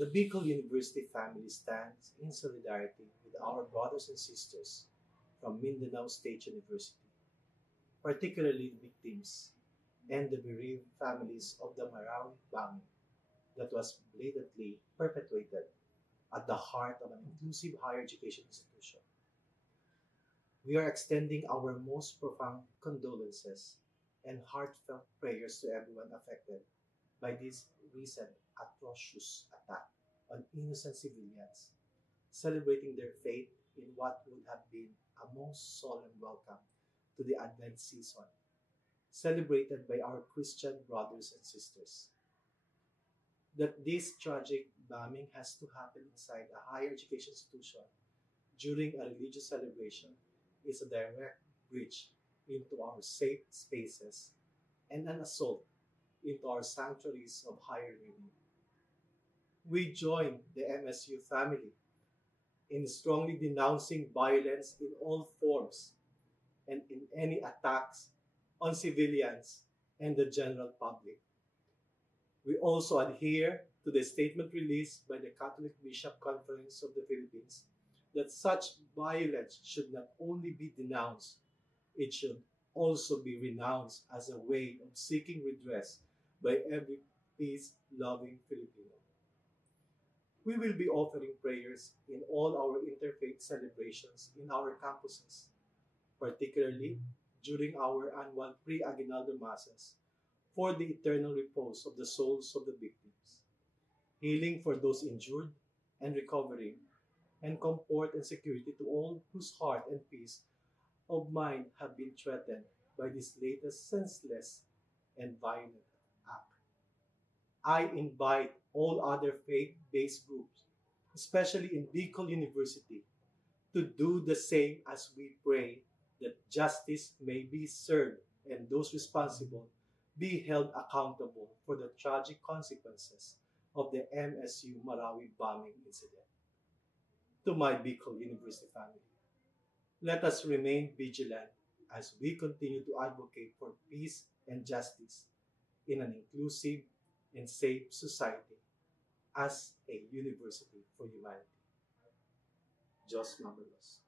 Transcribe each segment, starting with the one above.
The Bicol University family stands in solidarity with our brothers and sisters from Mindanao State University, particularly the victims and the bereaved families of the Marawi bombing that was blatantly perpetrated at the heart of an inclusive higher education institution. We are extending our most profound condolences and heartfelt prayers to everyone affected by this recent atrocious attack on innocent civilians, celebrating their faith in what would have been a most solemn welcome to the Advent season, celebrated by our Christian brothers and sisters. That this tragic bombing has to happen inside a higher education institution during a religious celebration is a direct breach into our safe spaces and an assault into our sanctuaries of higher learning. We join the MSU family in strongly denouncing violence in all forms and in any attacks on civilians and the general public. We also adhere to the statement released by the Catholic Bishop Conference of the Philippines that such violence should not only be denounced, it should also be renounced as a way of seeking redress by every peace loving Filipino. We will be offering prayers in all our interfaith celebrations in our campuses, particularly during our annual pre-aguinaldo masses, for the eternal repose of the souls of the victims, healing for those injured and recovering, and comfort and security to all whose heart and peace of mind have been threatened by this latest senseless and violent act. I invite all other faith-based groups, especially in Bicol University, to do the same as we pray that justice may be served and those responsible be held accountable for the tragic consequences of the MSU Marawi bombing incident. To my Bicol University family, let us remain vigilant as we continue to advocate for peace and justice in an inclusive and safe society as a university for humanity. Jos Mabalos.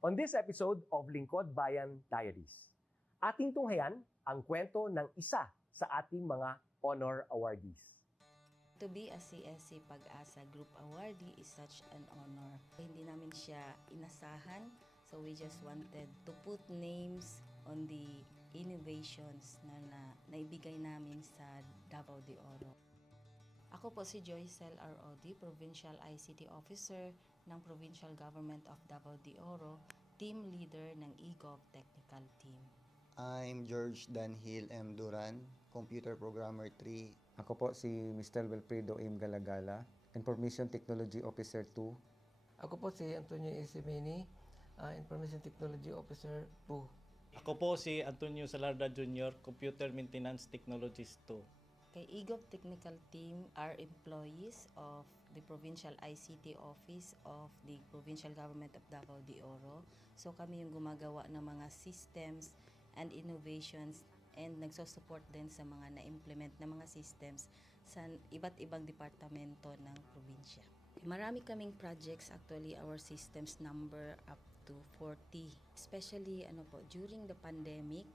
On this episode of Lingkod Bayan Diaries, ating tunghayan ang kwento ng isa sa ating mga honor awardees. To be a CSC Pag-asa Group Awardee is such an honor. Hindi namin siya inasahan, so we just wanted to put names on the innovations na naibigay namin sa Davao de Oro. Ako po si Joycel R.O.D., Provincial ICT Officer ng Provincial Government of Davao de Oro, Team Leader ng eGov Technical Team. I'm George Danhil M. Duran, Computer Programmer 3. Ako po si Mr. Wilfredo M. Galagala, Information Technology Officer 2. Ako po si Antonio Isimini, Information Technology Officer 2. Ako po si Antonio Salarda Jr., Computer Maintenance Technologist 2. Kay eGov Technical Team are employees of the Provincial ICT Office of the Provincial Government of Davao de Oro. So kami yung gumagawa ng mga systems and innovations and nagsusupport din sa mga na-implement na mga systems sa iba't ibang departamento ng probinsya. Marami kaming projects, actually our systems number up to 40. Especially during the pandemic,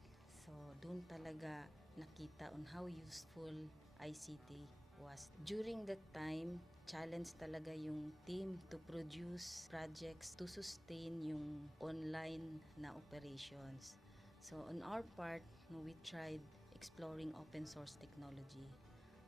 so doon talaga nakita on how useful ICT was. During that time, challenge talaga yung team to produce projects to sustain yung online na operations. So on our part, we tried exploring open source technology.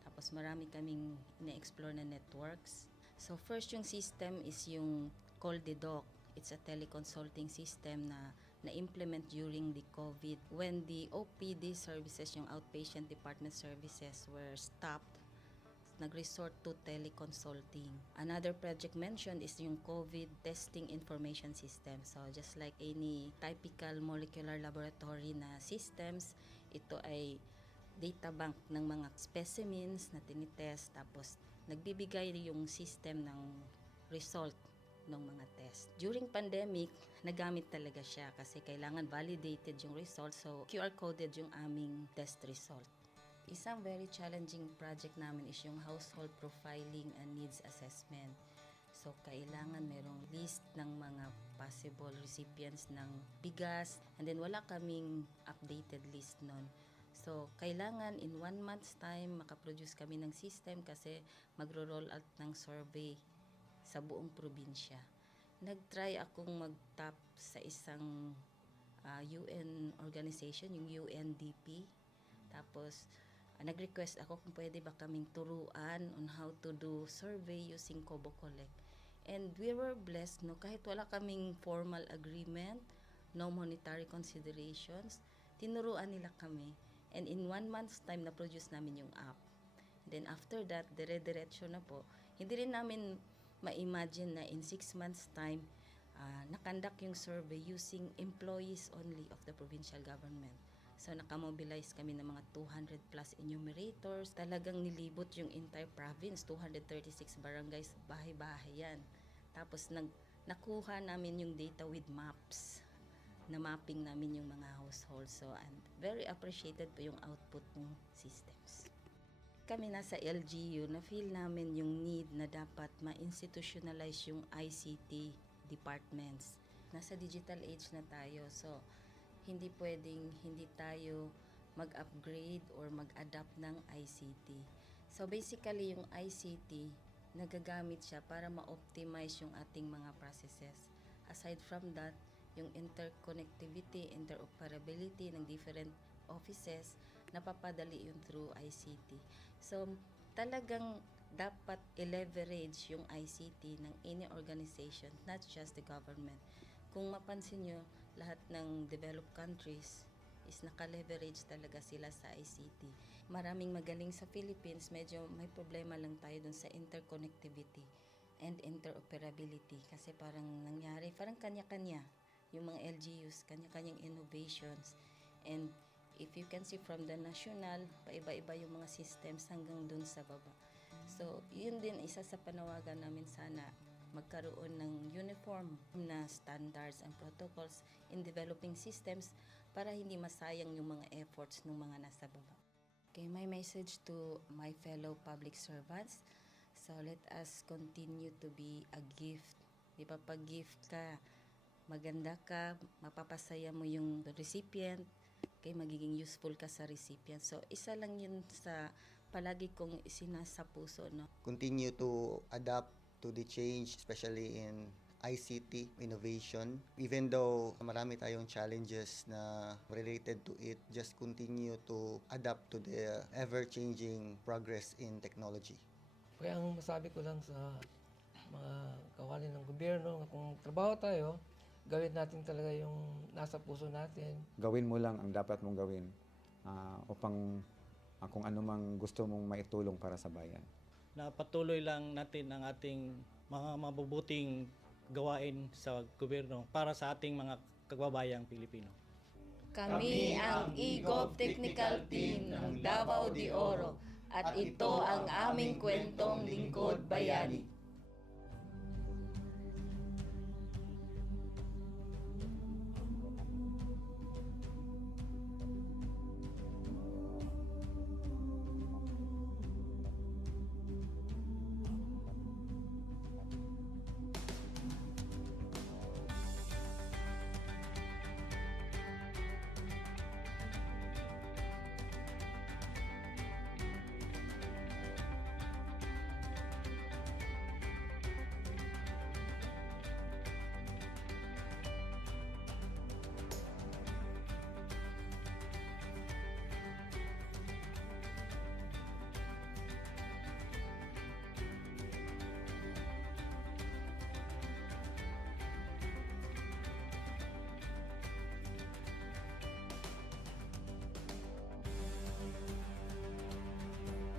Tapos marami kaming ina-explore na networks. So first yung system is yung CallDedoc. It's a teleconsulting system na na-implement during the COVID when the OPD services, yung outpatient department services, were stopped. Nag-resort to teleconsulting. Another project mentioned is yung COVID testing information system. So just like any typical molecular laboratory na systems, ito ay data bank ng mga specimens na tinitest, tapos nagbibigay yung system ng result ng mga test. During pandemic, nagamit talaga siya kasi kailangan validated yung result, so QR coded yung aming test result. Isang very challenging project namin is yung household profiling and needs assessment. So, kailangan merong list ng mga possible recipients ng bigas, and then wala kaming updated list nun. So, kailangan in 1 month's time makaproduce kami ng system kasi magro-roll out ng survey sa buong probinsya. Nag-try akong mag-tap sa isang UN organization, yung UNDP. Tapos, nag-request ako kung pwede ba kaming turuan on how to do survey using Kobo Collect. And we were blessed, no, kahit wala kaming formal agreement, no monetary considerations, tinuruan nila kami. And in 1 month's time, na-produce namin yung app. Then after that, dire-diretso na po. Hindi rin namin ma-imagine na in 6 months' time, nakandak yung survey using employees only of the provincial government. So, nakamobilize kami ng mga 200 plus enumerators. Talagang nilibot yung entire province, 236 barangays, bahay-bahay yan. Tapos, nakuha namin yung data with maps. Na mapping namin yung mga households. So, and very appreciated po yung output ng systems. Kami nasa LGU, na-feel namin yung need na dapat ma-institutionalize yung ICT departments. Nasa digital age na tayo, so hindi pwedeng hindi tayo mag-upgrade or mag-adapt ng ICT. So basically, yung ICT, nagagamit siya para ma-optimize yung ating mga processes. Aside from that, yung interconnectivity, interoperability ng different offices, napapadali yun through ICT. So, talagang dapat i-leverage yung ICT ng any organization, not just the government. Kung mapansin nyo, lahat ng developed countries is naka-leverage talaga sila sa ICT. Maraming magaling sa Philippines, medyo may problema lang tayo dun sa interconnectivity and interoperability kasi parang nangyari, parang kanya-kanya yung mga LGUs, kanya-kanyang innovations. And if you can see from the national, paiba-iba yung mga systems hanggang dun sa baba. So, yun din isa sa panawagan namin sana, magkaroon ng uniform na standards and protocols in developing systems para hindi masayang yung mga efforts ng mga nasa baba. Okay, my message to my fellow public servants, so let us continue to be a gift. Di ba, pag gift ka, maganda ka, mapapasaya mo yung recipient, kaya magiging useful ka sa recipient. So, isa lang yun sa palagi kong isinasa puso, no? Continue to adapt to the change, especially in ICT innovation. Even though marami tayong challenges na related to it, just continue to adapt to the ever-changing progress in technology. Kaya ang masabi ko lang sa mga kawani ng gobyerno, kung trabaho tayo, gawin natin talaga yung nasa puso natin. Gawin mo lang ang dapat mong gawin upang kung ano mang gusto mong maitulong para sa bayan. Na patuloy lang natin ang ating mga mabubuting gawain sa gobyerno para sa ating mga kababayang Pilipino. Kami ang EGOV Technical Team ng Davao de Oro at ito ang aming kwentong lingkod bayani.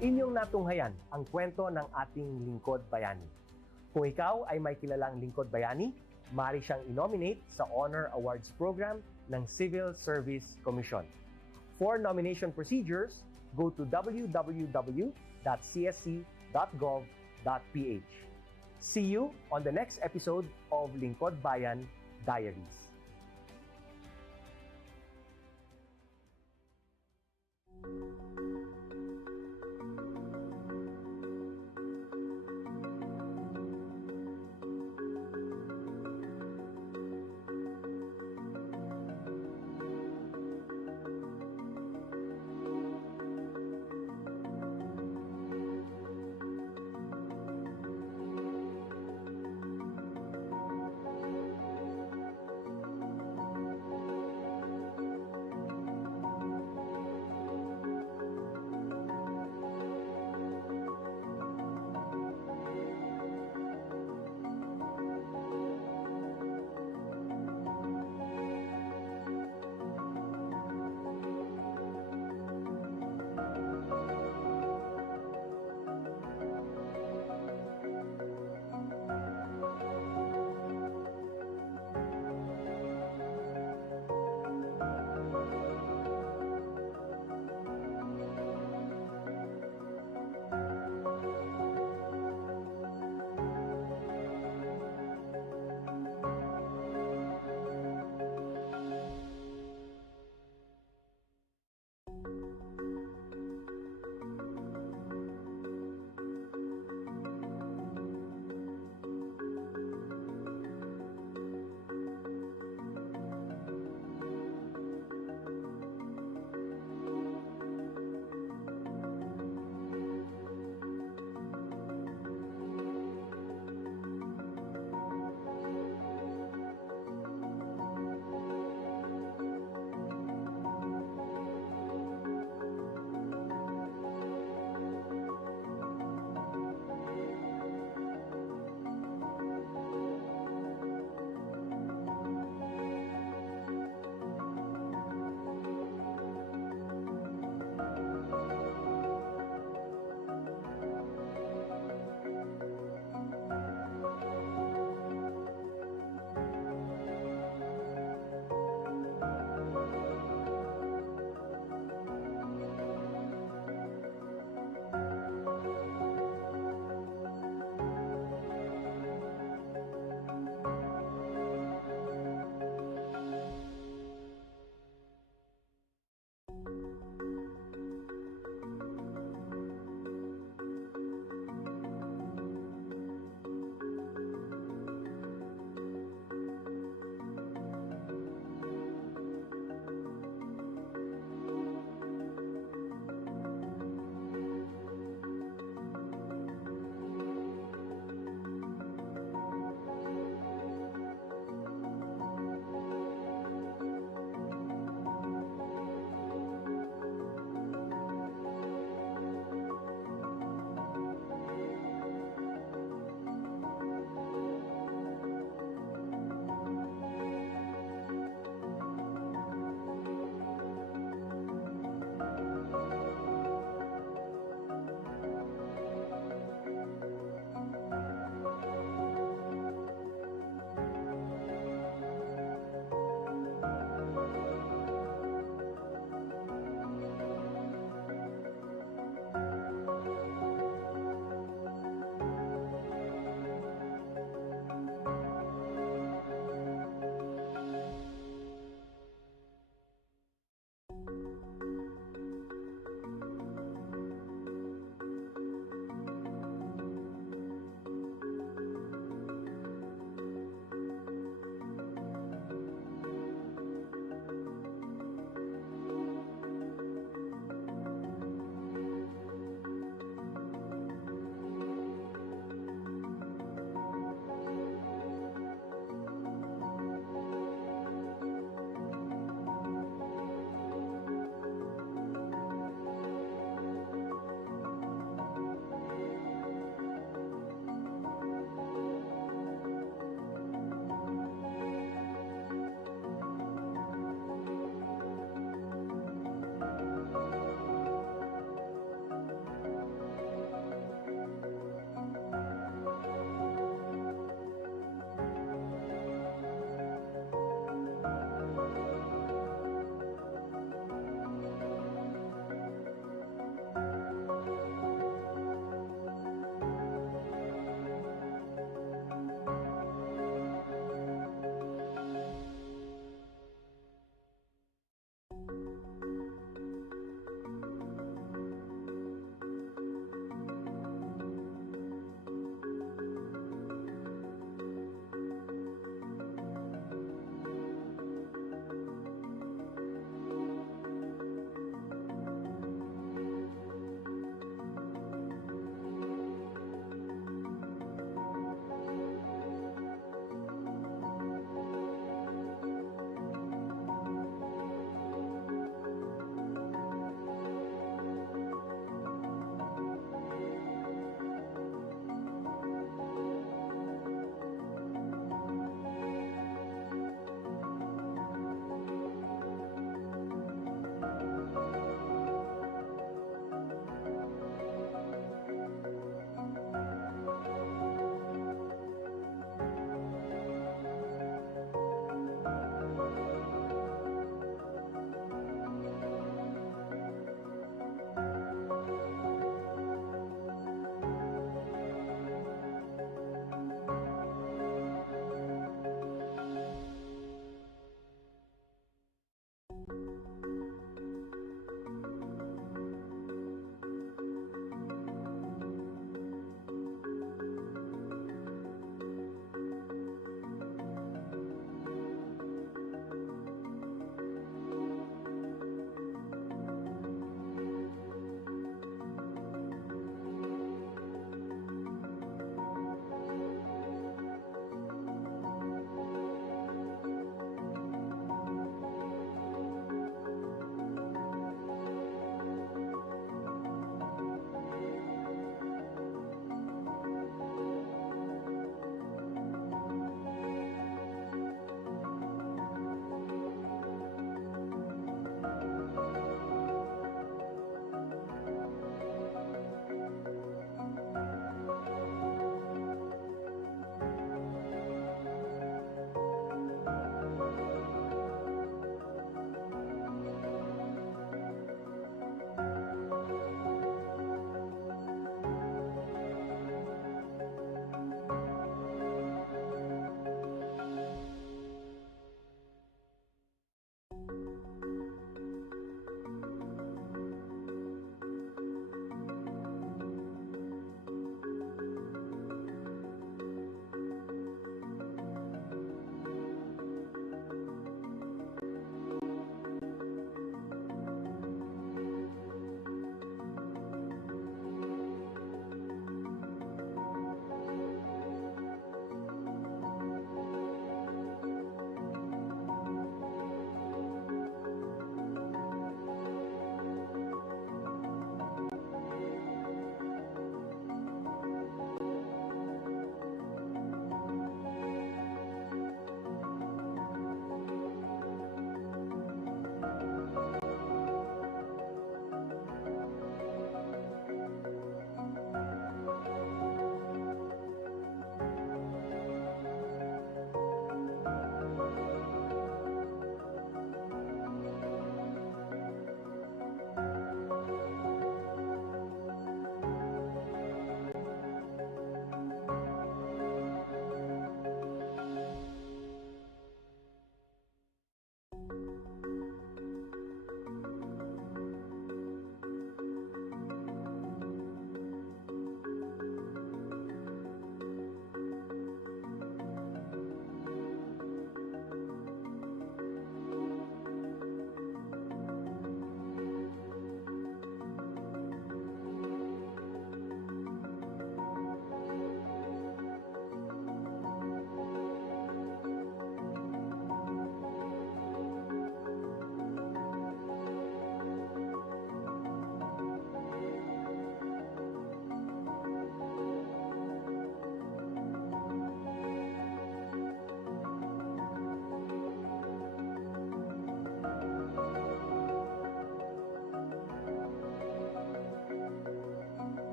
Inyong natunghayan ang kwento ng ating lingkod bayani. Kung ikaw ay may kilalang lingkod bayani, maaari siyang i-nominate sa Honor Awards Program ng Civil Service Commission. For nomination procedures, go to www.csc.gov.ph. See you on the next episode of Lingkod Bayan Diaries.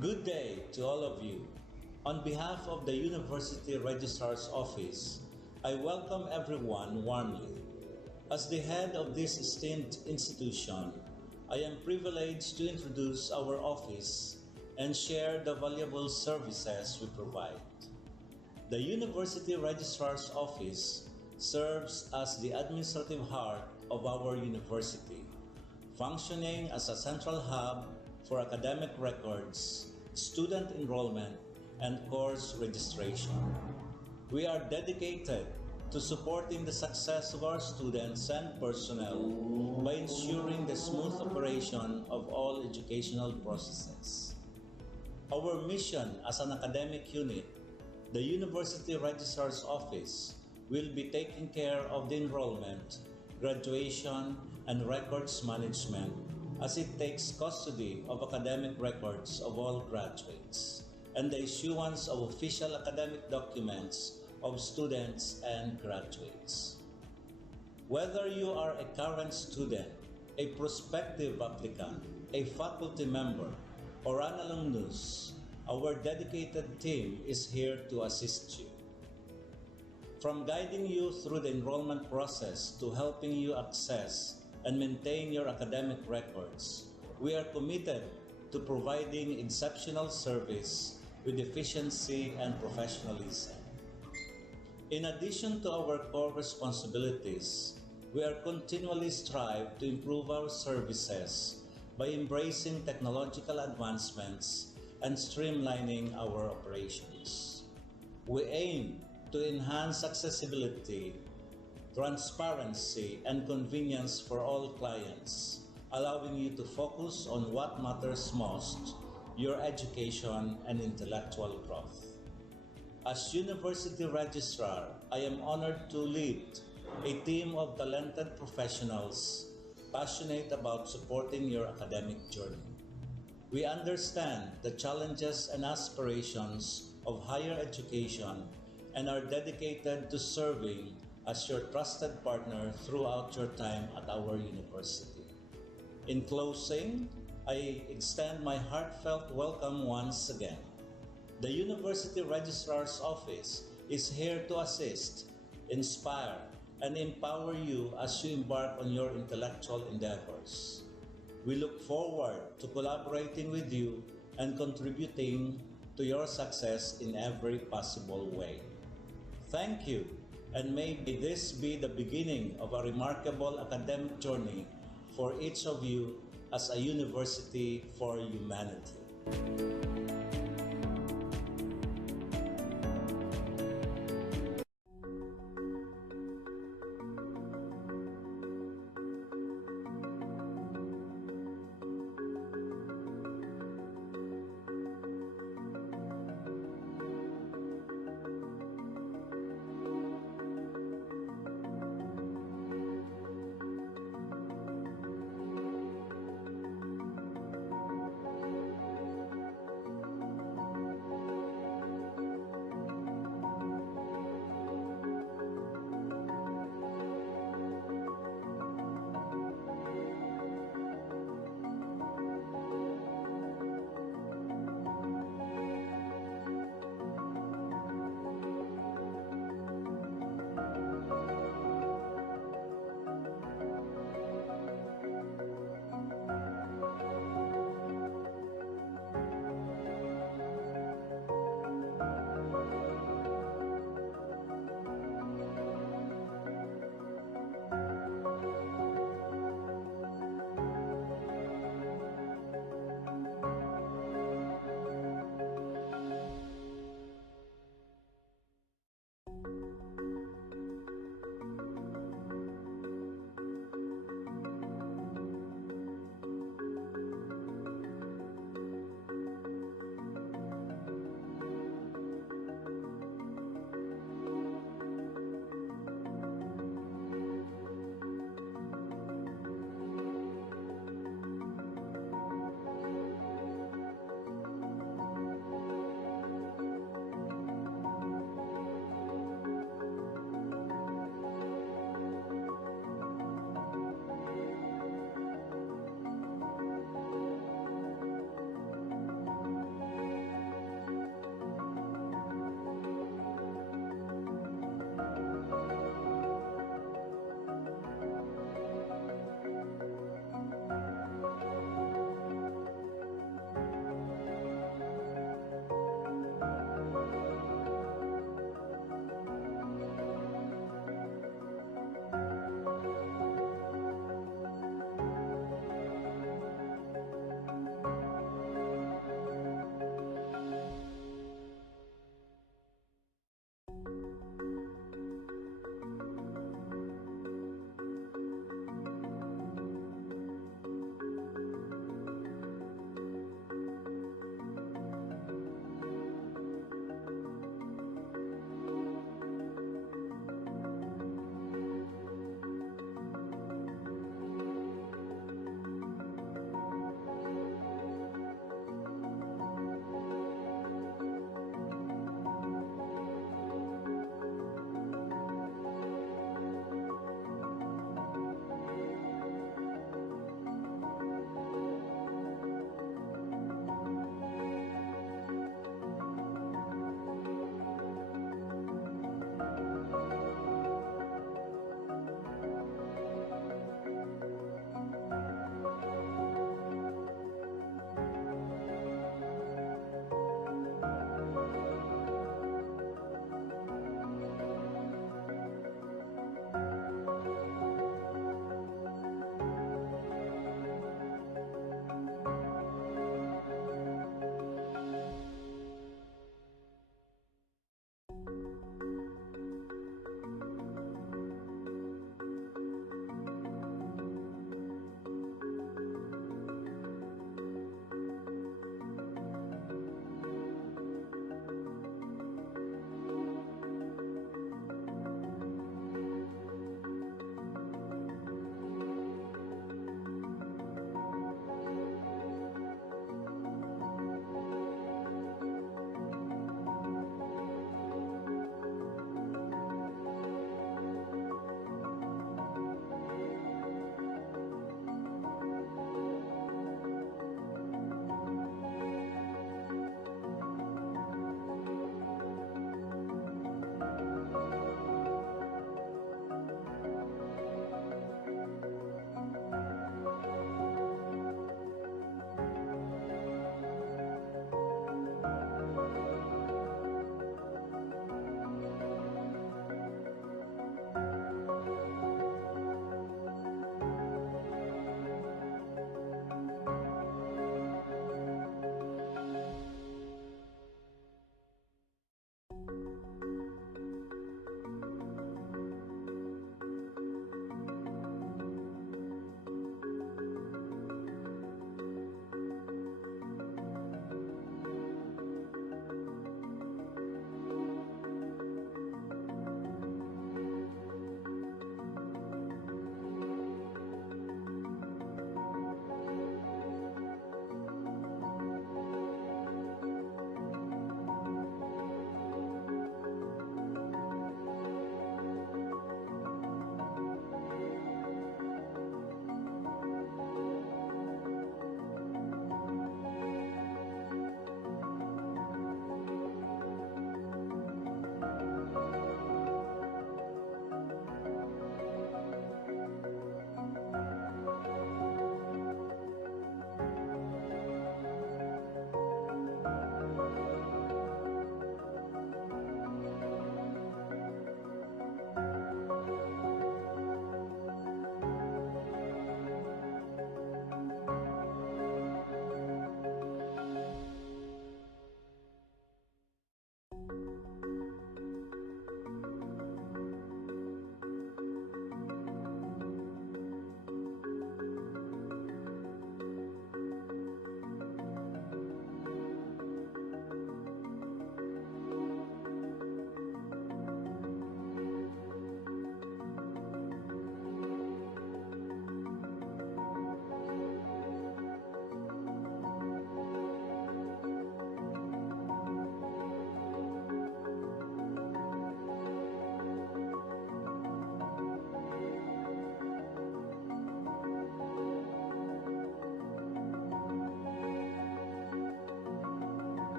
Good day to all of you. On behalf of the University Registrar's Office, I welcome everyone warmly. As the head of this esteemed institution, I am privileged to introduce our office and share the valuable services we provide. The University Registrar's Office serves as the administrative heart of our university, functioning as a central hub for academic records, student enrollment, and course registration. We are dedicated to supporting the success of our students and personnel by ensuring the smooth operation of all educational processes. Our mission as an academic unit, the University Registrar's Office, will be taking care of the enrollment, graduation, and records management as it takes custody of academic records of all graduates and the issuance of official academic documents of students and graduates. Whether you are a current student, a prospective applicant, a faculty member, or an alumnus, our dedicated team is here to assist you. From guiding you through the enrollment process to helping you access and maintain your academic records, we are committed to providing exceptional service with efficiency and professionalism. In addition to our core responsibilities, we are continually strive to improve our services by embracing technological advancements and streamlining our operations. We aim to enhance accessibility, transparency, and convenience for all clients, allowing you to focus on what matters most, your education and intellectual growth. As University Registrar, I am honored to lead a team of talented professionals passionate about supporting your academic journey. We understand the challenges and aspirations of higher education and are dedicated to serving as your trusted partner throughout your time at our university. In closing, I extend my heartfelt welcome once again. The University Registrar's Office is here to assist, inspire, and empower you as you embark on your intellectual endeavors. We look forward to collaborating with you and contributing to your success in every possible way. Thank you, and may this be the beginning of a remarkable academic journey for each of you as a university for humanity.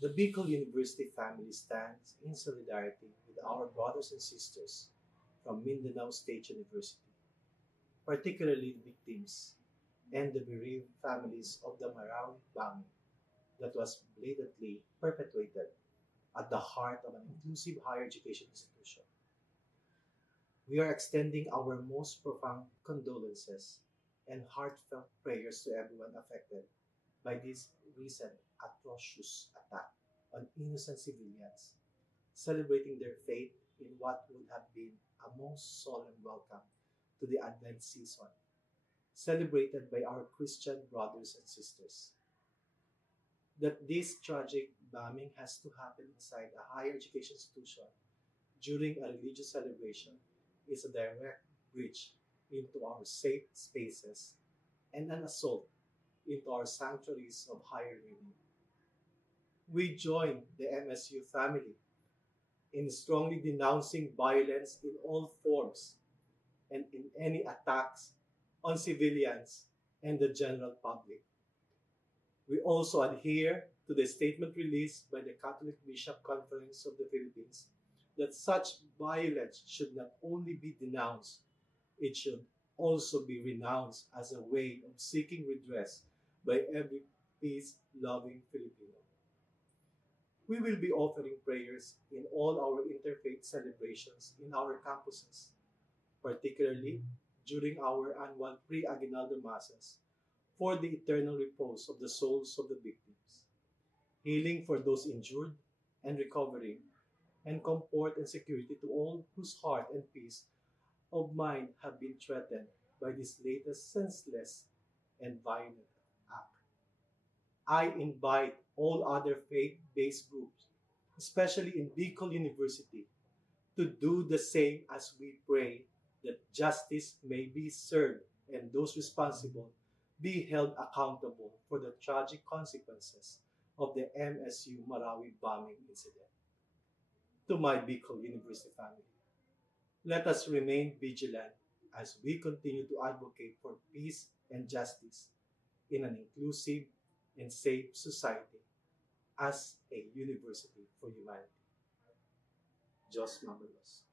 The Bicol University family stands in solidarity with our brothers and sisters from Mindanao State University, particularly the victims and the bereaved families of the Marawi bombing that was blatantly perpetrated at the heart of an inclusive higher education institution. We are extending our most profound condolences and heartfelt prayers to everyone affected by this recent atrocious attack on innocent civilians, celebrating their faith in what would have been a most solemn welcome to the Advent season, celebrated by our Christian brothers and sisters. That this tragic bombing has to happen inside a higher education institution during a religious celebration is a direct breach into our safe spaces and an assault into our sanctuaries of higher learning. We join the MSU family in strongly denouncing violence in all forms and in any attacks on civilians and the general public. We also adhere to the statement released by the Catholic Bishop Conference of the Philippines that such violence should not only be denounced, it should also be renounced as a way of seeking redress by every peace-loving Filipino. We will be offering prayers in all our interfaith celebrations in our campuses, particularly during our annual pre-aguinaldo masses for the eternal repose of the souls of the victims, healing for those injured and recovering, and comfort and security to all whose heart and peace of mind have been threatened by this latest senseless and violent act. I invite all other faith-based groups, especially in Bicol University, to do the same as we pray that justice may be served and those responsible be held accountable for the tragic consequences of the MSU Marawi bombing incident. To my Bicol University family, let us remain vigilant as we continue to advocate for peace and justice in an inclusive and safe society as a university for humanity. Diyos mabalos.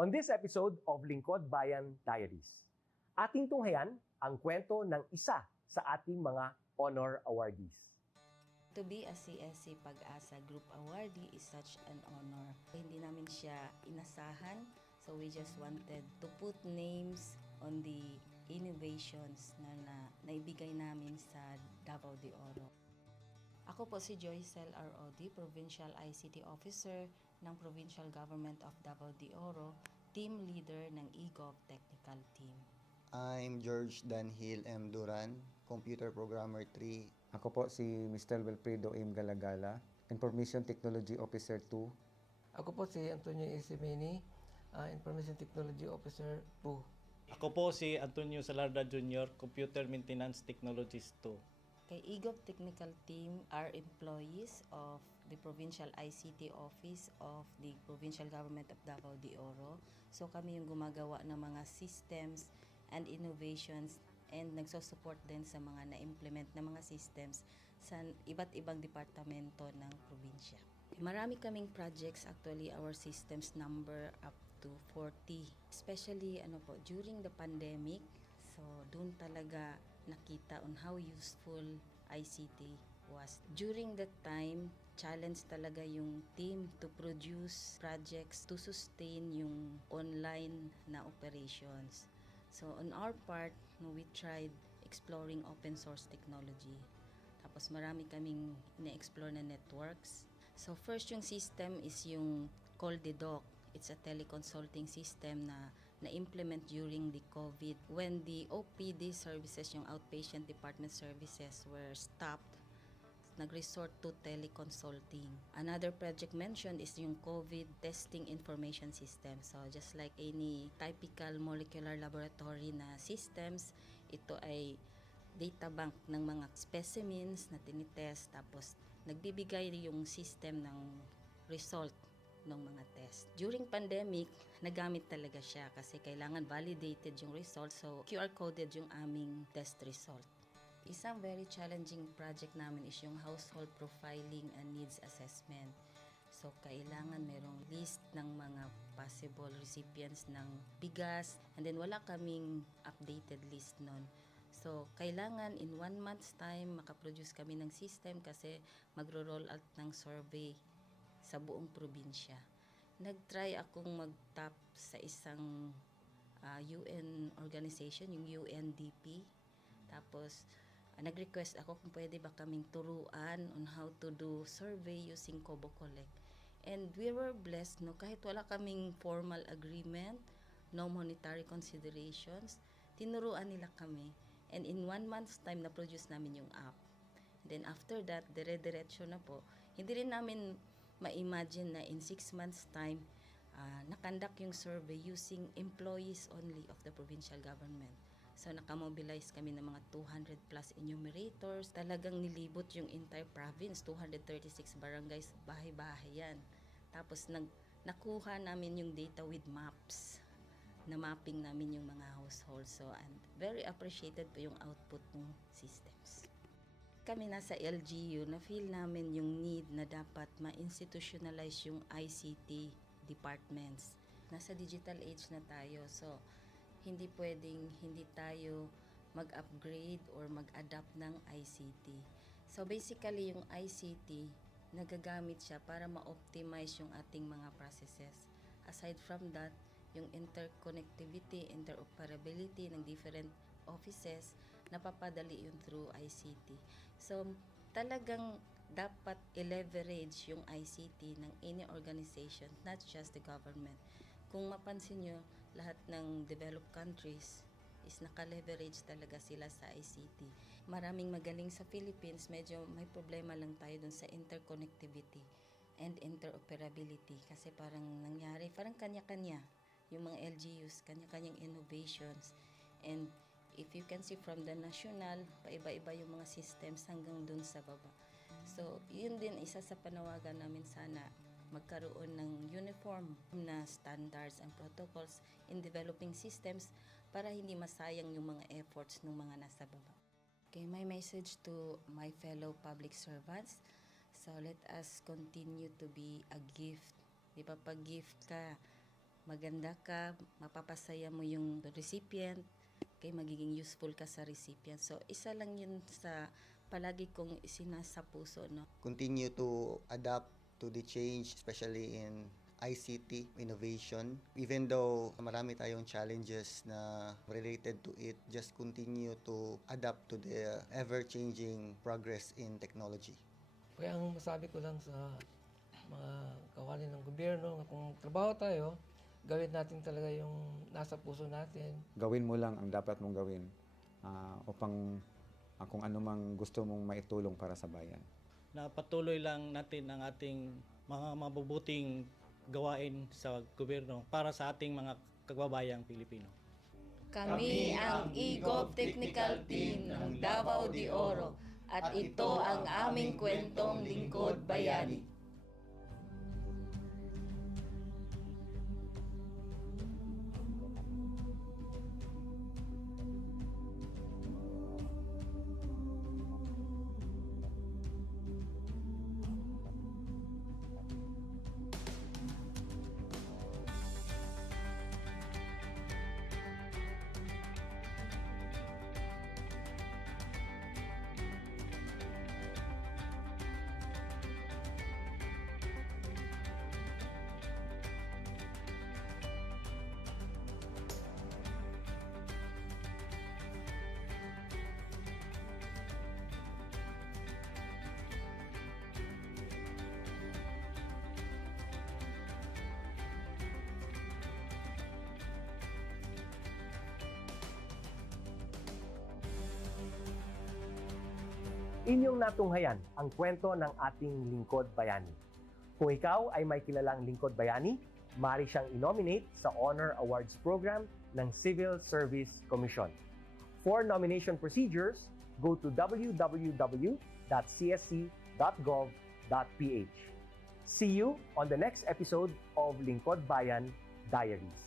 On this episode of Lingkod Bayan Diaries, ating tunghayan ang kwento ng isa sa ating mga honor awardees. To be a CSC Pag-asa Group Awardee is such an honor. Hindi namin siya inasahan, so we just wanted to put names on the innovations na naibigay namin sa Davao de Oro. Ako po si Joycel R.O.D., Provincial ICT Officer ng Provincial Government of Davao de Oro, Team Leader ng eGov Technical Team. I'm George Danhil M. Duran, Computer Programmer 3. Ako po si Mr. Wilfredo M. Galagala, Information Technology Officer 2. Ako po si Antonio Isimini, Information Technology Officer 2. Ako po si Antonio Salarda Jr., Computer Maintenance Technologist 2. Kay eGov Technical Team are employees of the Provincial ICT Office of the Provincial Government of Davao de Oro. So kami yung gumagawa ng mga systems and innovations and nagsusupport din sa mga na-implement na mga systems sa iba't ibang departamento ng probinsya. Marami kaming projects, actually our systems number up to 40. Especially during the pandemic, so doon talaga nakita on how useful ICT was. During that time, challenge talaga yung team to produce projects to sustain yung online na operations. So on our part, we tried exploring open source technology. Tapos marami kaming ina-explore na networks. So first yung system is yung CallDedoc. It's a teleconsulting system na na-implement during the COVID. When the OPD services, yung outpatient department services, were stopped, nag-resort to teleconsulting. Another project mentioned is yung COVID testing information system. So just like any typical molecular laboratory na systems, ito ay data bank ng mga specimens na tinitest, tapos nagbibigay yung system ng result ng mga test. During pandemic, nagamit talaga siya kasi kailangan validated yung result, so QR-coded yung aming test result. Isang very challenging project namin is yung household profiling and needs assessment. So kailangan merong list ng mga possible recipients ng bigas, and then wala kaming updated list nun. So kailangan in 1 month's time makaproduce kami ng system kasi magro-roll out ng survey sa buong probinsya. Nag-try akong mag-tap sa isang UN organization, yung UNDP. Tapos, nag-request ako kung pwede ba kaming turuan on how to do survey using Kobo Collect. And we were blessed, kahit wala kaming formal agreement, no monetary considerations, tinuruan nila kami. And in 1 month's time, na-produce namin yung app. Then after that, dire-diretso na po. Hindi rin namin ma-imagine na in 6 months' time, nakandak yung survey using employees only of the provincial government. So nakamobilize kami ng mga 200 plus enumerators. Talagang nilibot yung entire province, 236 barangays, bahay-bahay yan. Tapos nakuha namin yung data with maps. Na mapping namin yung mga households. So and very appreciated po yung output ng systems. Kami nasa LGU, na-feel namin yung need na dapat ma-institutionalize yung ICT departments. Nasa digital age na tayo, so hindi pwedeng hindi tayo mag-upgrade or mag-adapt ng ICT. So basically, yung ICT, nagagamit siya para ma-optimize yung ating mga processes. Aside from that, yung interconnectivity, interoperability ng different offices, napapadali yun through ICT. So, talagang dapat i-leverage yung ICT ng any organization, not just the government. Kung mapansin nyo, lahat ng developed countries is naka-leverage talaga sila sa ICT. Maraming magaling sa Philippines, medyo may problema lang tayo dun sa interconnectivity and interoperability kasi parang nangyari, parang kanya-kanya yung mga LGUs, kanya-kanyang innovations. And if you can see from the national, paiba-iba yung mga systems hanggang dun sa baba. So, yun din isa sa panawagan namin, sana magkaroon ng uniform na standards and protocols in developing systems para hindi masayang yung mga efforts ng mga nasa baba. Okay, my message to my fellow public servants, so let us continue to be a gift. Di ba, pag gift ka, maganda ka, mapapasaya mo yung recipient, kay magiging useful ka sa recipient. So, isa lang yun sa palagi kong isinasa puso, no? Continue to adapt to the change, especially in ICT innovation. Even though marami tayong challenges na related to it, just continue to adapt to the ever-changing progress in technology. Kaya ang masabi ko lang sa mga kawani ng gobyerno, kung trabaho tayo, gawin natin talaga yung nasa puso natin. Gawin mo lang ang dapat mong gawin upang kung ano mang gusto mong maitulong para sa bayan. Na patuloy lang natin ang ating mga mabubuting gawain sa gobyerno para sa ating mga kababayang Pilipino. Kami ang EGOV Technical Team ng Davao de Oro at ito ang aming kwentong Lingkod Bayani. Inyong natunghayan ang kwento ng ating lingkod bayani. Kung ikaw ay may kilalang lingkod bayani, maaari siyang i-nominate sa Honor Awards Program ng Civil Service Commission. For nomination procedures, go to www.csc.gov.ph. See you on the next episode of Lingkod Bayan Diaries.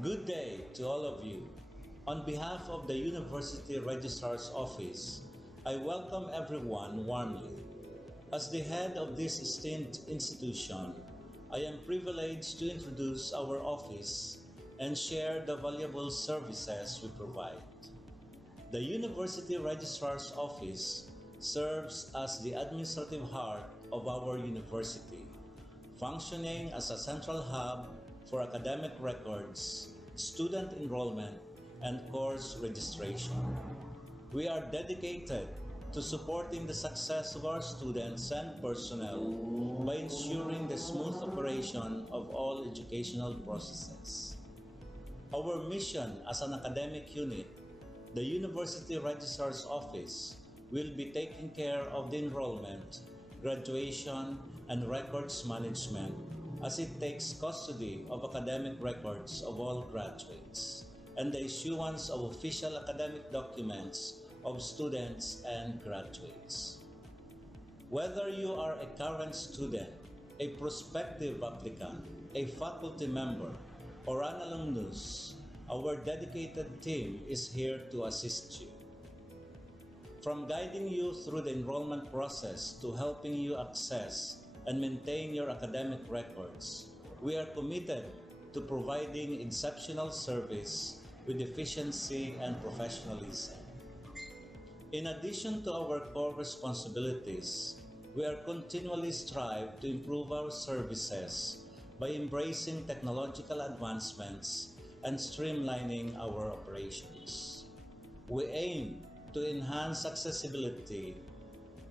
Good day to all of you. On behalf of the University Registrar's Office, I welcome everyone warmly. As the head of this esteemed institution, I am privileged to introduce our office and share the valuable services we provide. The University Registrar's Office serves as the administrative heart of our university, functioning as a central hub for academic records, student enrollment, and course registration. We are dedicated to supporting the success of our students and personnel by ensuring the smooth operation of all educational processes. Our mission as an academic unit, the University Registrar's Office, will be taking care of the enrollment, graduation, and records management as it takes custody of academic records of all graduates and the issuance of official academic documents of students and graduates. Whether you are a current student, a prospective applicant, a faculty member, or an alumnus, our dedicated team is here to assist you. From guiding you through the enrollment process to helping you access and maintain your academic records, we are committed to providing exceptional service with efficiency and professionalism. In addition to our core responsibilities, we are continually strive to improve our services by embracing technological advancements and streamlining our operations. We aim to enhance accessibility,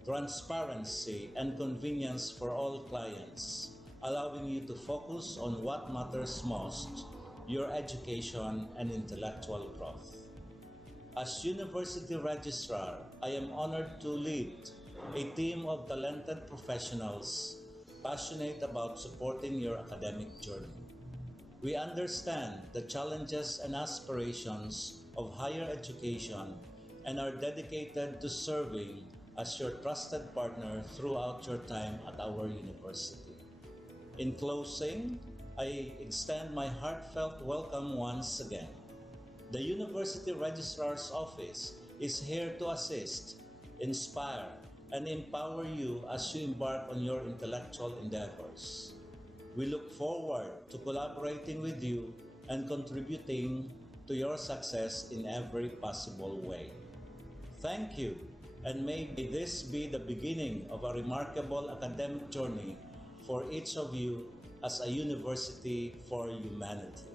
transparency, and convenience for all clients, allowing you to focus on what matters most, your education and intellectual growth. As University Registrar, I am honored to lead a team of talented professionals passionate about supporting your academic journey. We understand the challenges and aspirations of higher education and are dedicated to serving as your trusted partner throughout your time at our university. In closing, I extend my heartfelt welcome once again. The University Registrar's Office is here to assist, inspire, and empower you as you embark on your intellectual endeavors. We look forward to collaborating with you and contributing to your success in every possible way. Thank you, and may this be the beginning of a remarkable academic journey for each of you as a university for humanity.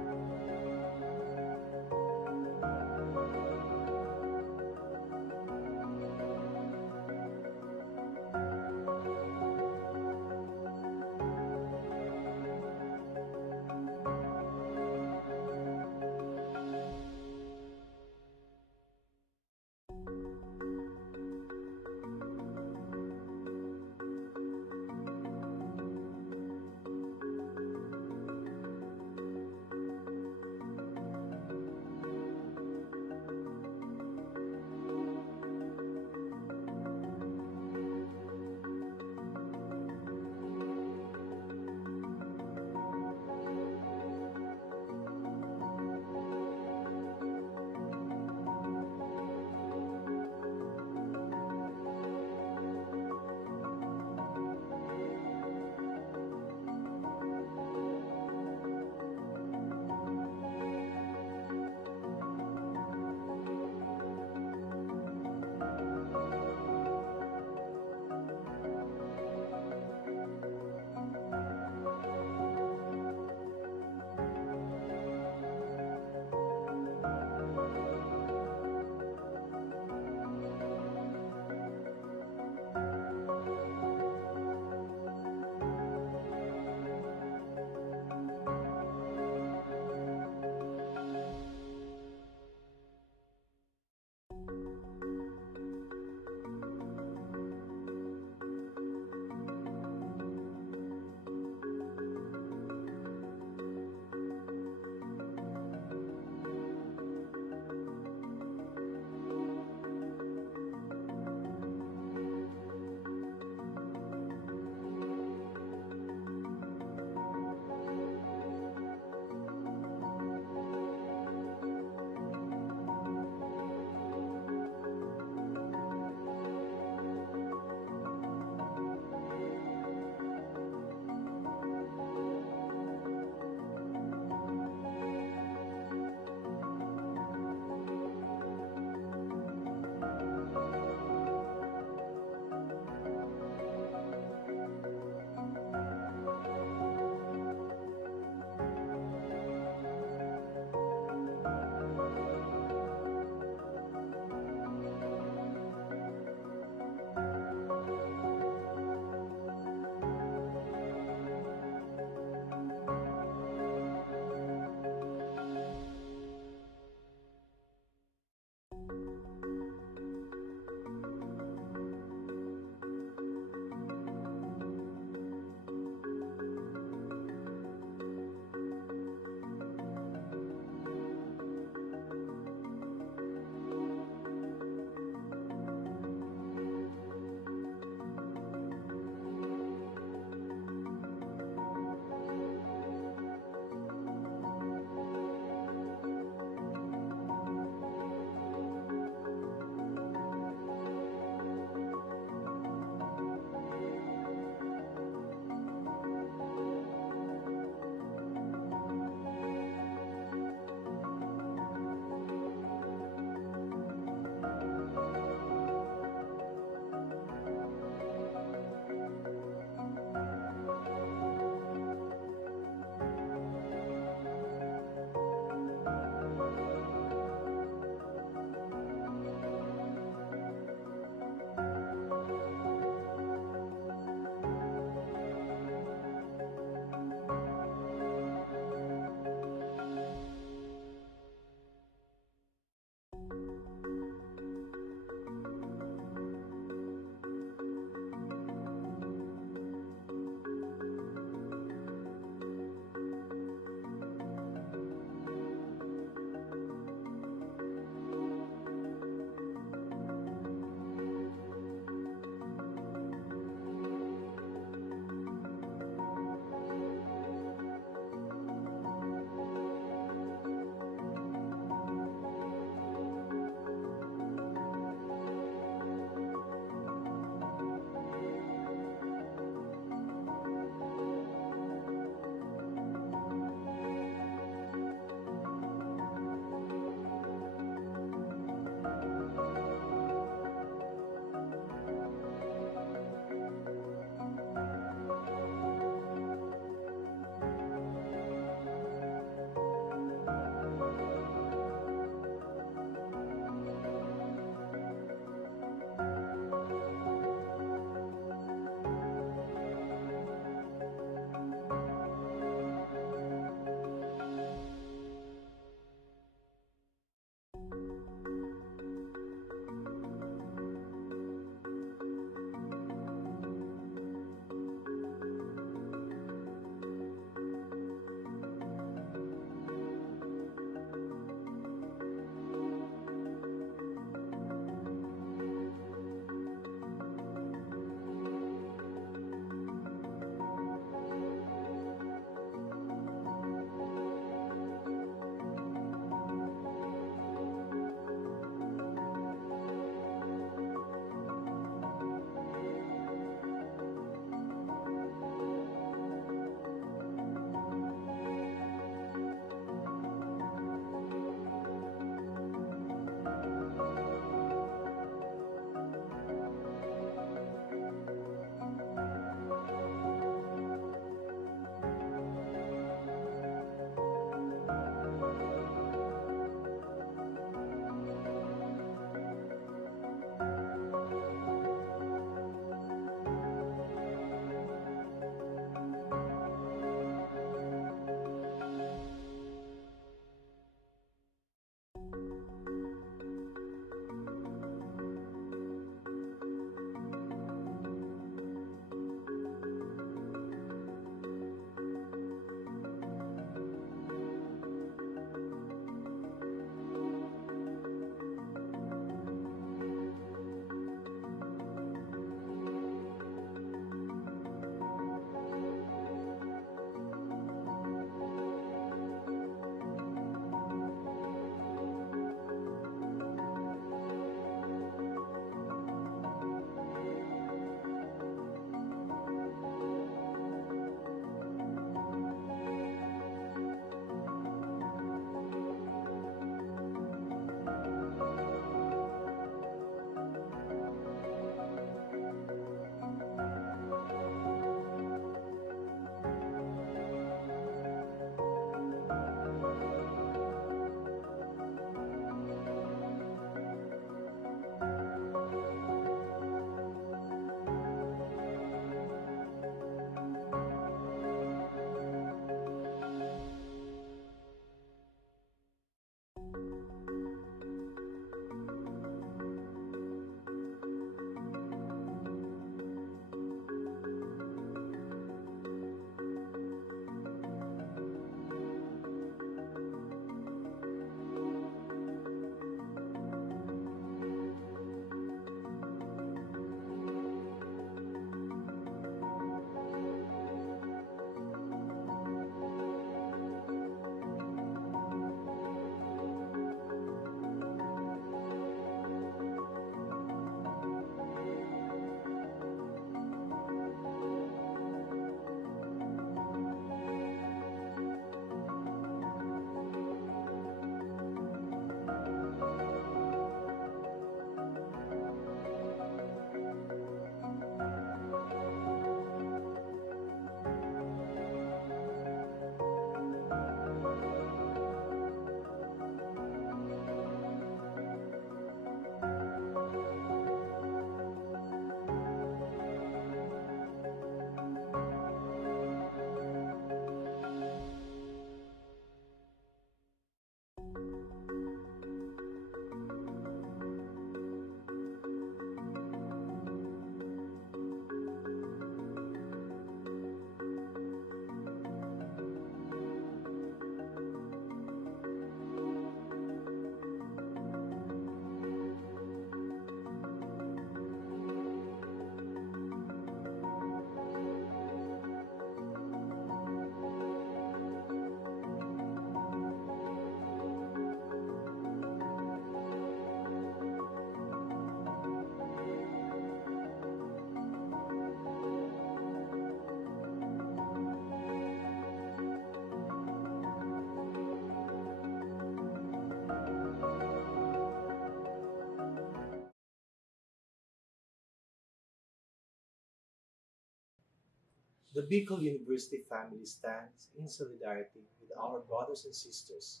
The Bicol University family stands in solidarity with our brothers and sisters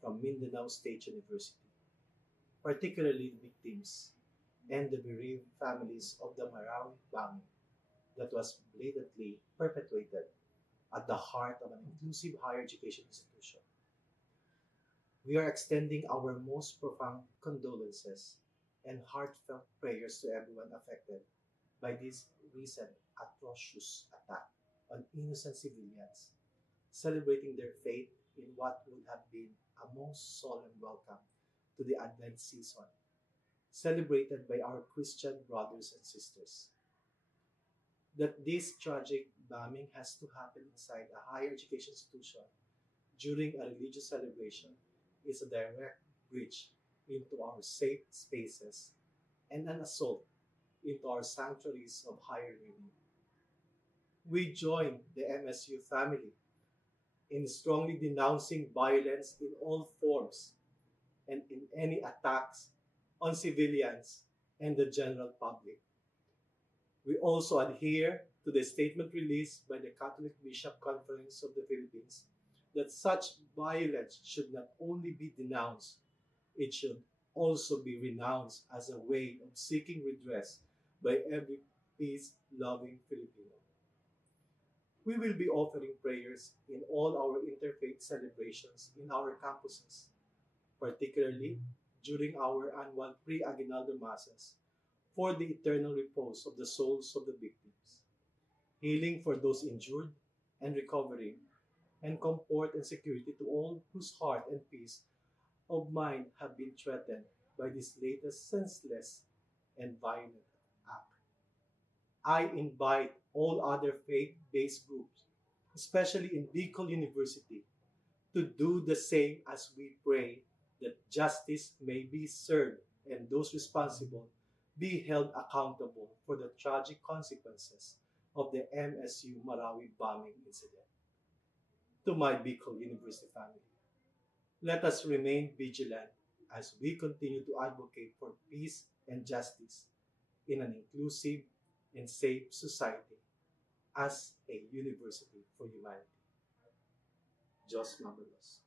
from Mindanao State University, particularly the victims and the bereaved families of the Marawi bombing that was blatantly perpetrated at the heart of an inclusive higher education institution. We are extending our most profound condolences and heartfelt prayers to everyone affected by this recent atrocious attack on innocent civilians, celebrating their faith in what would have been a most solemn welcome to the Advent season, celebrated by our Christian brothers and sisters. That this tragic bombing has to happen inside a higher education institution during a religious celebration is a direct breach into our safe spaces and an assault into our sanctuaries of higher learning. We join the MSU family in strongly denouncing violence in all forms and in any attacks on civilians and the general public. We also adhere to the statement released by the Catholic Bishop Conference of the Philippines that such violence should not only be denounced, it should also be renounced as a way of seeking redress by every peace-loving Filipino. We will be offering prayers in all our interfaith celebrations in our campuses, particularly during our annual pre-aguinaldo masses for the eternal repose of the souls of the victims, healing for those injured and recovering, and comfort and security to all whose heart and peace of mind have been threatened by this latest senseless and violent act. I invite all other faith-based groups, especially in Bicol University, to do the same as we pray that justice may be served and those responsible be held accountable for the tragic consequences of the MSU Marawi bombing incident. To my Bicol University family, let us remain vigilant as we continue to advocate for peace and justice in an inclusive and safe society as a university for humanity. Jos Mabalos.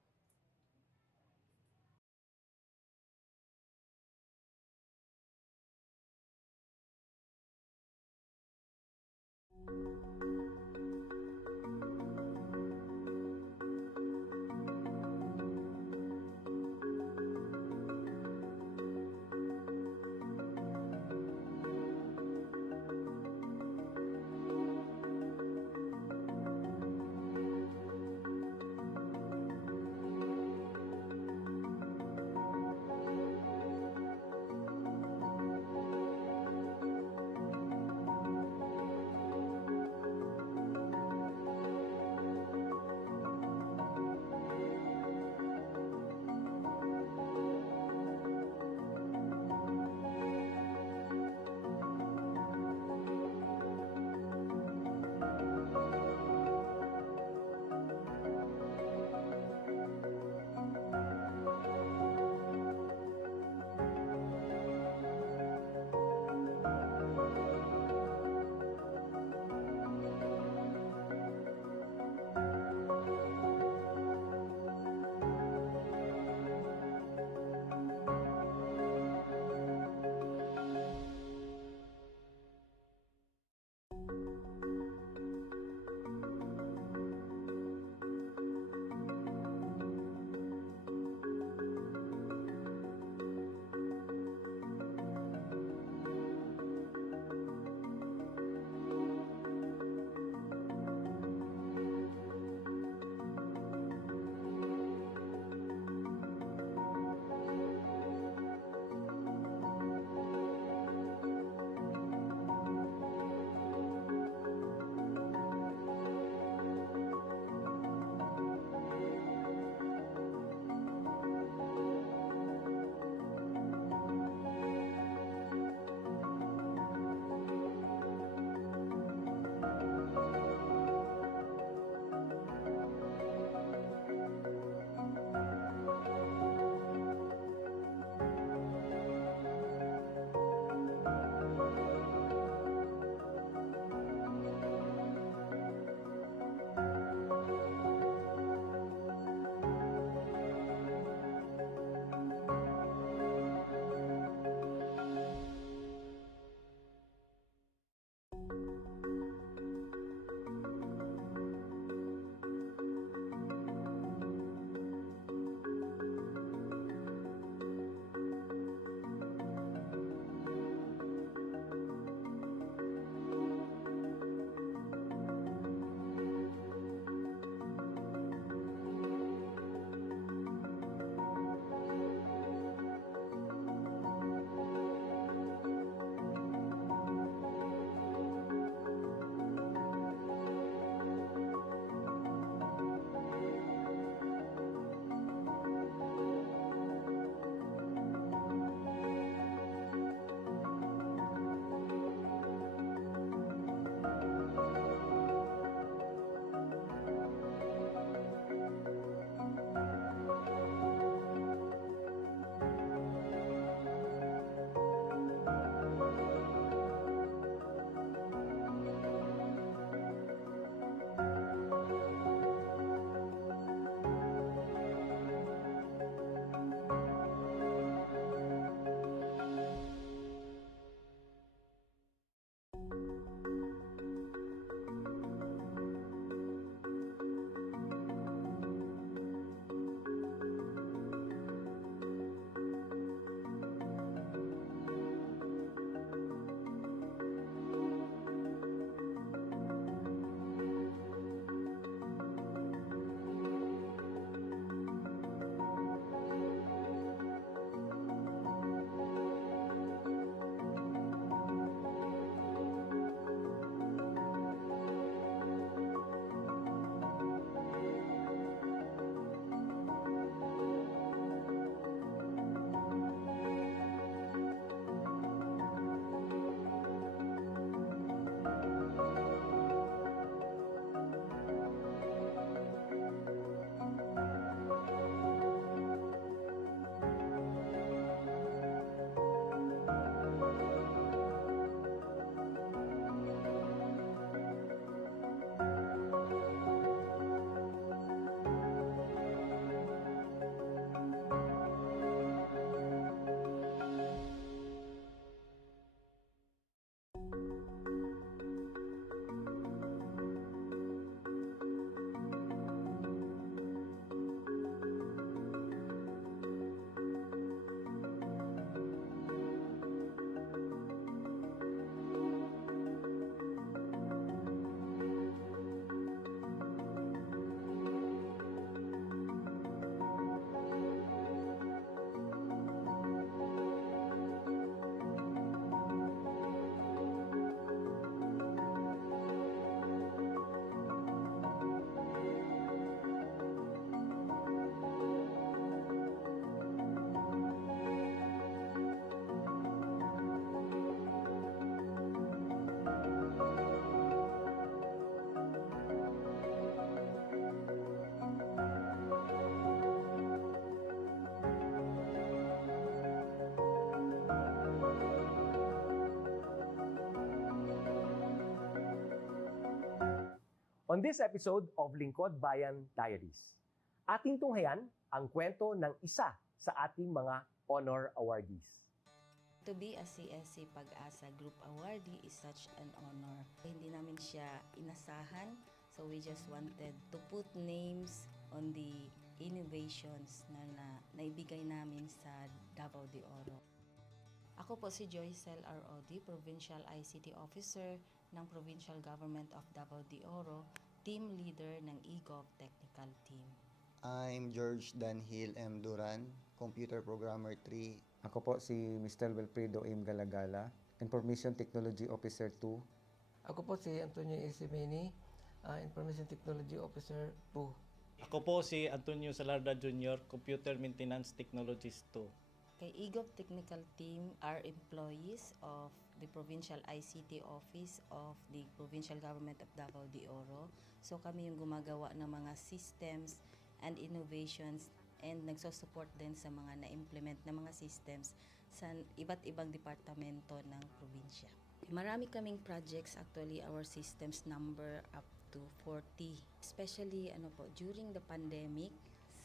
On this episode of Lingkod Bayan Diaries, ating tunghayan ang kwento ng isa sa ating mga honor awardees. To be a CSC Pag-asa Group Awardee is such an honor. Hindi namin siya inasahan, so we just wanted to put names on the innovations na naibigay namin sa Davao de Oro. Ako po si Joycel R. Odi, Provincial ICT Officer ng Provincial Government of Davao de Oro, Team Leader ng eGov Technical Team. I'm George Danhil M. Duran, Computer Programmer 3. Ako po si Mr. Wilfredo M. Galagala, Information Technology Officer 2. Ako po si Antonio Isimini, Information Technology Officer 2. Ako po si Antonio Salarda Jr., Computer Maintenance Technologist 2. Kay eGov Technical Team are employees of the Provincial ICT Office of the Provincial Government of Davao de Oro. So kami yung gumagawa ng mga systems and innovations and nagsusupport din sa mga na-implement na mga systems sa iba't ibang departamento ng probinsya. Marami kaming projects, actually our systems number up to 40. Especially during the pandemic,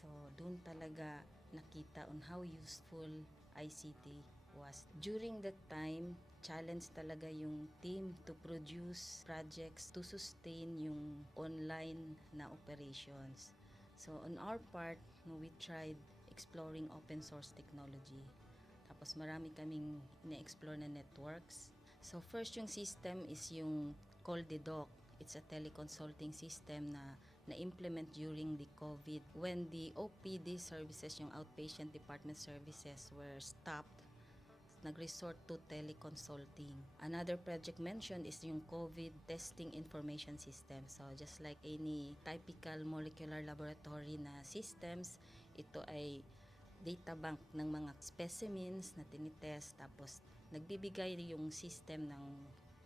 so doon talaga nakita on how useful ICT was. During that time, challenge talaga yung team to produce projects to sustain yung online na operations. So on our part, we tried exploring open source technology. Tapos marami kaming ina-explore na networks. So first yung system is yung CallDedoc. It's a teleconsulting system na implement during the COVID. When the OPD services, yung outpatient department services were stopped, nag-resort to teleconsulting. Another project mentioned is yung COVID testing information system. So just like any typical molecular laboratory na systems, ito ay data bank ng mga specimens na tinitest, tapos nagbibigay yung system ng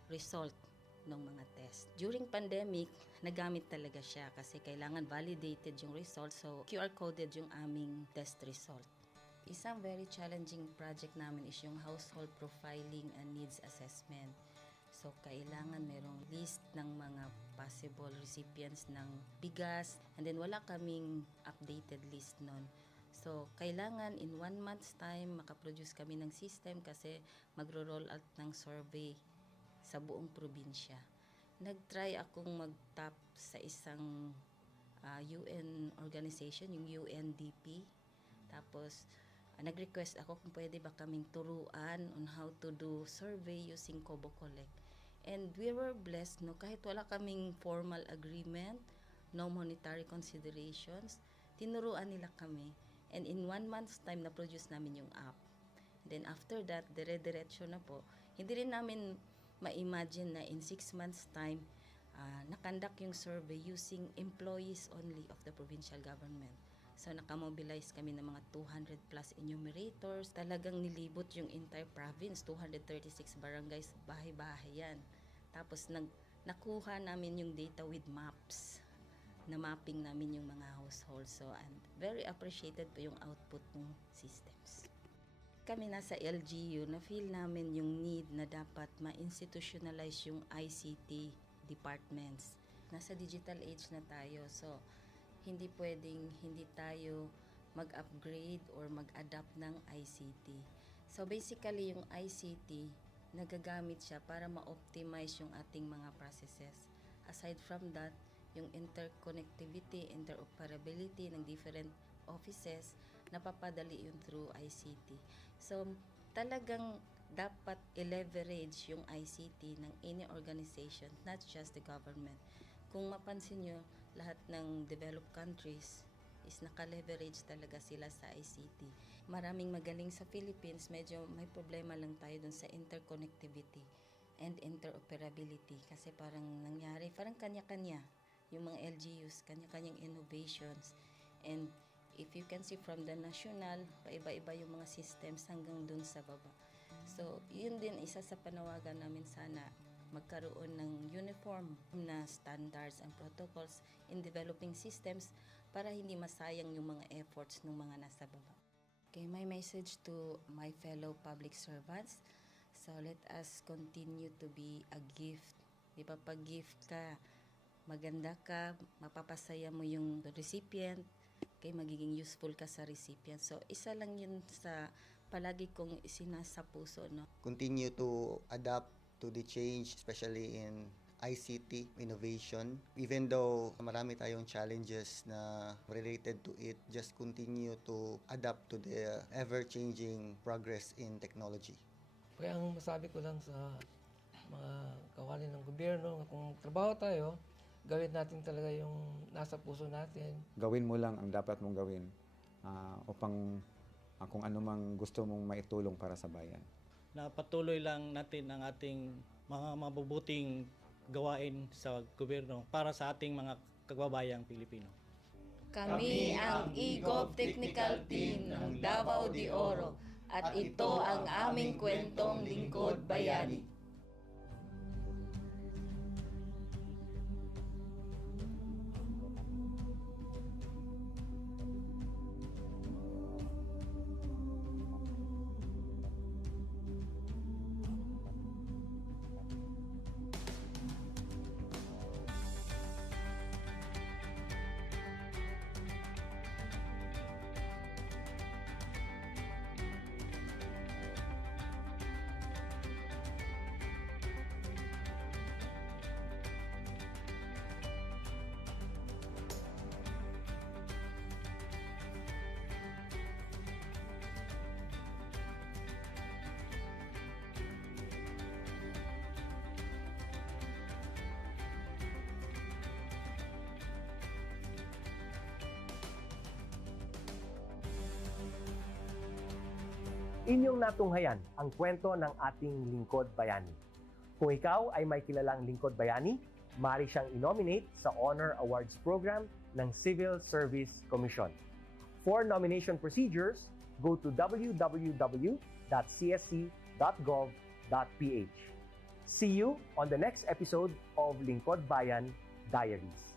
result ng mga test. During pandemic, nagamit talaga siya kasi kailangan validated yung result, so QR-coded yung aming test result. Isang very challenging project namin is yung household profiling and needs assessment. So kailangan merong list ng mga possible recipients ng bigas, and then wala kaming updated list nun. So kailangan in 1 month's time makaproduce kami ng system kasi magro-roll out ng survey sa buong probinsya. Nag-try akong mag-tap sa isang UN organization, yung UNDP. Tapos, nag-request ako kung pwede ba kaming turuan on how to do survey using Kobo Collect. And we were blessed, kahit wala kaming formal agreement, no monetary considerations, tinuruan nila kami. And in 1 month's time, na-produce namin yung app. And then after that, dire-diretso na po. Hindi rin namin ma-imagine na in 6 months' time, nakandak yung survey using employees only of the provincial government. So nakamobilize kami ng mga 200 plus enumerators. Talagang nilibot yung entire province, 236 barangays, bahay-bahay yan. Tapos nakuha namin yung data with maps. Na-mapping namin yung mga households. So and very appreciated po yung output ng systems. Kami nasa LGU, na-feel namin yung need na dapat ma-institutionalize yung ICT departments. Nasa digital age na tayo, so hindi pwedeng hindi tayo mag-upgrade or mag-adapt ng ICT. So basically, yung ICT, nagagamit siya para ma-optimize yung ating mga processes. Aside from that, yung interconnectivity, interoperability ng different offices, napapadali yun through ICT. So, talagang dapat i-leverage yung ICT ng any organization, not just the government. Kung mapansin nyo, lahat ng developed countries is naka-leverage talaga sila sa ICT. Maraming magaling sa Philippines, medyo may problema lang tayo dun sa interconnectivity and interoperability kasi parang nangyari, parang kanya-kanya yung mga LGUs, kanya-kanyang innovations. And if you can see from the national, paiba-iba yung mga systems hanggang dun sa baba. So, yun din isa sa panawagan namin, sana magkaroon ng uniform na standards and protocols in developing systems para hindi masayang yung mga efforts ng mga nasa baba. Okay, my message to my fellow public servants, so let us continue to be a gift. Di ba, pag gift ka, maganda ka, mapapasaya mo yung recipient, kay magiging useful ka sa recipient. So, isa lang yun sa palagi kong isinasa puso, no? Continue to adapt to the change, especially in ICT innovation. Even though marami tayong challenges na related to it, just continue to adapt to the ever-changing progress in technology. Kaya ang masabi ko lang sa mga kawani ng gobyerno, kung trabaho tayo, gawin natin talaga yung nasa puso natin. Gawin mo lang ang dapat mong gawin upang kung ano mang gusto mong maitulong para sa bayan. Na patuloy lang natin ang ating mga mabubuting gawain sa gobyerno para sa ating mga kababayang Pilipino. Kami ang EGOV Technical Team ng Davao de Oro at ito ang aming kwentong Lingkod Bayani. Inyong natunghayan ang kwento ng ating lingkod bayani. Kung ikaw ay may kilalang lingkod bayani, maaari siyang i-nominate sa Honor Awards Program ng Civil Service Commission. For nomination procedures, go to www.csc.gov.ph. See you on the next episode of Lingkod Bayan Diaries.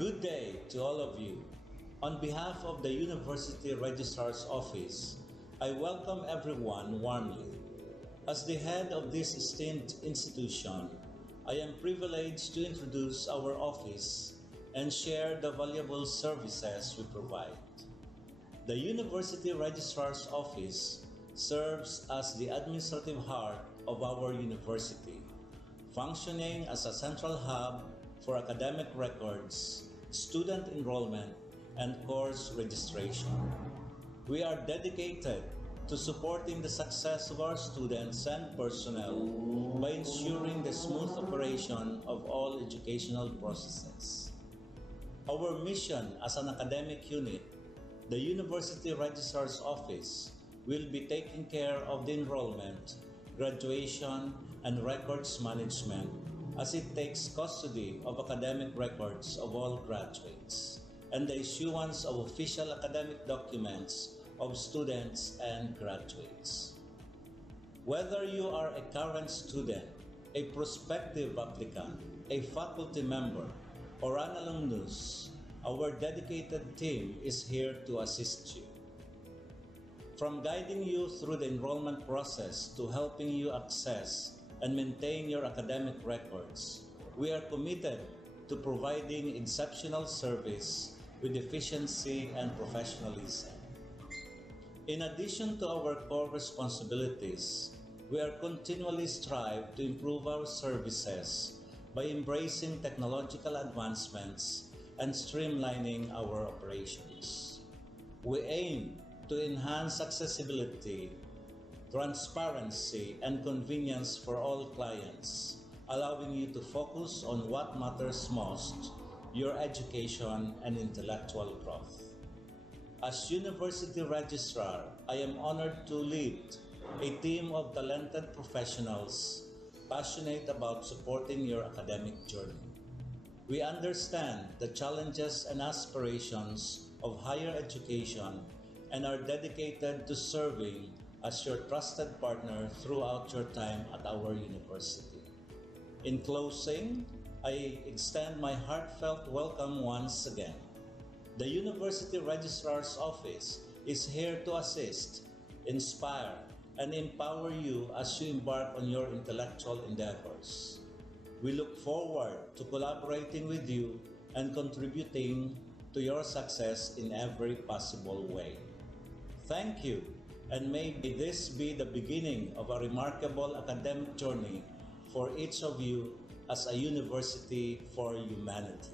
Good day to all of you. On behalf of the University Registrar's Office, I welcome everyone warmly. As the head of this esteemed institution, I am privileged to introduce our office and share the valuable services we provide. The University Registrar's Office serves as the administrative heart of our university, functioning as a central hub for academic records, student enrollment, and course registration. We are dedicated to supporting the success of our students and personnel by ensuring the smooth operation of all educational processes. Our mission as an academic unit, the University Registrar's Office, will be taking care of the enrollment, graduation, and records management as it takes custody of academic records of all graduates and the issuance of official academic documents of students and graduates. Whether you are a current student, a prospective applicant, a faculty member, or an alumnus, our dedicated team is here to assist you. From guiding you through the enrollment process to helping you access and maintain your academic records, we are committed to providing exceptional service with efficiency and professionalism. In addition to our core responsibilities, we are continually strive to improve our services by embracing technological advancements and streamlining our operations. We aim to enhance accessibility, transparency, and convenience for all clients, allowing you to focus on what matters most, your education and intellectual growth. As University Registrar, I am honored to lead a team of talented professionals passionate about supporting your academic journey. We understand the challenges and aspirations of higher education and are dedicated to serving as your trusted partner throughout your time at our university. In closing, I extend my heartfelt welcome once again. The University Registrar's Office is here to assist, inspire, and empower you as you embark on your intellectual endeavors. We look forward to collaborating with you and contributing to your success in every possible way. Thank you, and may this be the beginning of a remarkable academic journey for each of you as a university for humanity.